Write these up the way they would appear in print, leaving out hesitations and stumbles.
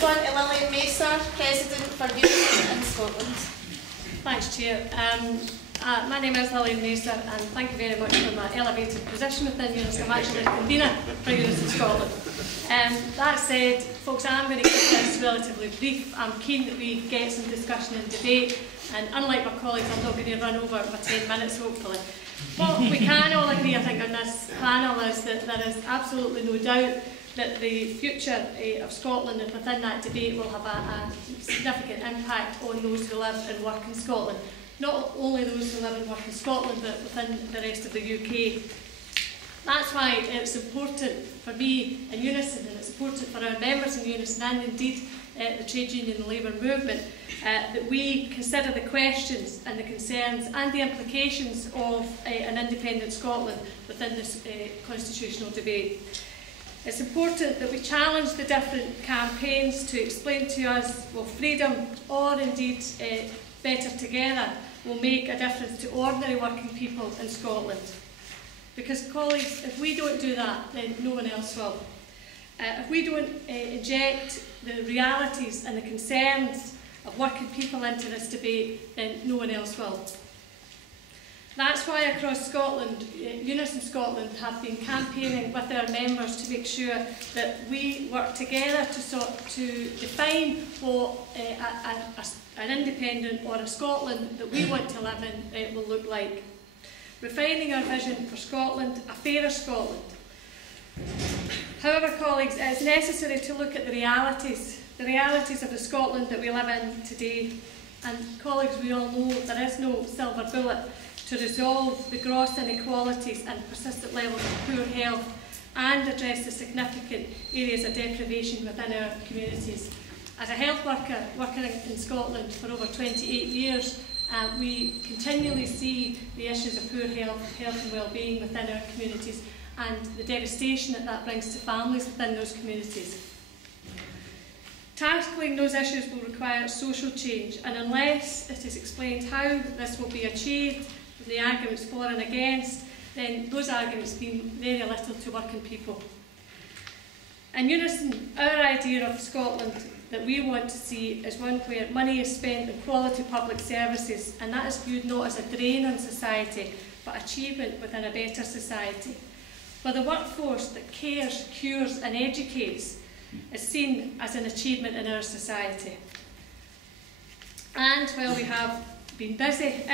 move on to Lilian, President for Unison in Scotland. Thanks, Chair. My name is Lilian, and thank you very much for my elevated position within Unison. I'm actually the convener for Unison Scotland. That said, folks, I'm going to keep this relatively brief. I'm keen that we get some discussion and debate, and unlike my colleagues, I'm not going to run over my 10 minutes, hopefully. What we can all agree, I think, on this panel is that there is absolutely no doubt that the future of Scotland and within that debate will have a significant impact on those who live and work in Scotland. Not only those who live and work in Scotland, but within the rest of the UK. That's why it's important for me in Unison, and it's important for our members in Unison, and indeed the trade union and labour movement, that we consider the questions and the concerns and the implications of an independent Scotland within this constitutional debate. It's important that we challenge the different campaigns to explain to us, well, freedom or indeed better together will make a difference to ordinary working people in Scotland. Because, colleagues, if we don't do that, then no one else will. If we don't inject the realities and the concerns of working people into this debate, then no one else will. That's why across Scotland, Unison Scotland have been campaigning with our members to make sure that we work together to define what an independent or a Scotland that we want to live in will look like. Refining our vision for Scotland, a fairer Scotland. However, colleagues, it is necessary to look at the realities of the Scotland that we live in today. And colleagues, we all know there is no silver bullet to resolve the gross inequalities and persistent levels of poor health and address the significant areas of deprivation within our communities. As a health worker working in Scotland for over 28 years, we continually see the issues of poor health and well-being within our communities and the devastation that brings to families within those communities. Tackling those issues will require social change, and unless it is explained how this will be achieved, the arguments for and against, then those arguments mean very little to working people. In Unison, our idea of Scotland that we want to see is one where money is spent on quality public services, and that is viewed not as a drain on society, but achievement within a better society. Where the workforce that cares, cures and educates is seen as an achievement in our society. And while we have been busy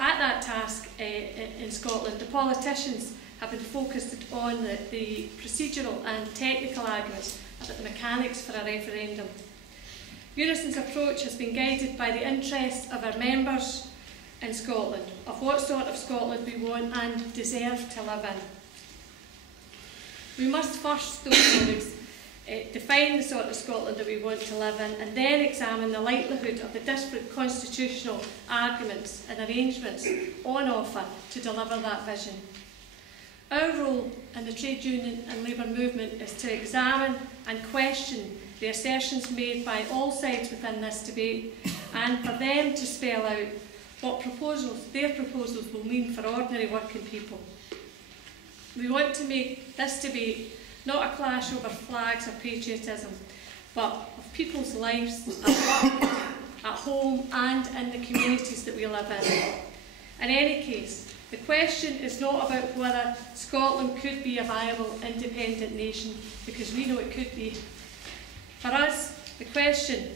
at that task in Scotland, the politicians have been focused on the procedural and technical arguments about the mechanics for a referendum. Unison's approach has been guided by the interests of our members in Scotland, of what sort of Scotland we want and deserve to live in. We must first, though, colleagues, define the sort of Scotland that we want to live in, and then examine the likelihood of the disparate constitutional arguments and arrangements on offer to deliver that vision. Our role in the trade union and labour movement is to examine and question the assertions made by all sides within this debate, and for them to spell out what their proposals will mean for ordinary working people. We want to make this debate not a clash over flags or patriotism, but of people's lives at work, at home and in the communities that we live in. In any case, the question is not about whether Scotland could be a viable independent nation, because we know it could be. For us, the question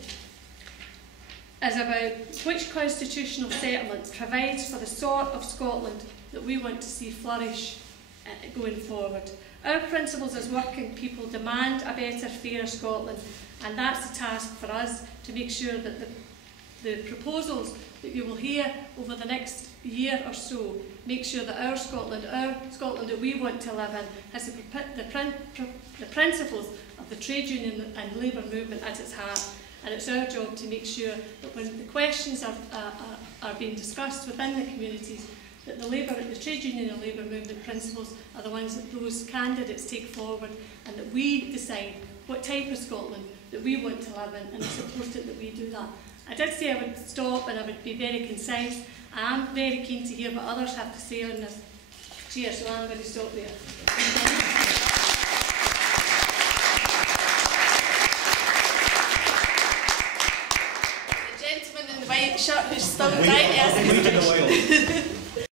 is about which constitutional settlement provides for the sort of Scotland that we want to see flourish going forward. Our principles as working people demand a better, fairer Scotland, and that's the task for us, to make sure that the proposals that you will hear over the next year or so make sure that our Scotland that we want to live in, has the principles of the trade union and labour movement at its heart. And it's our job to make sure that when the questions are being discussed within the communities, that the trade union and labour movement principles are the ones that those candidates take forward, and that we decide what type of Scotland that we want to live in, and it's important that we do that. I did say I would stop and I would be very concise. I am very keen to hear what others have to say on this. Cheers, so I'm going to stop there. white shirt who's still right. Wait in the wild.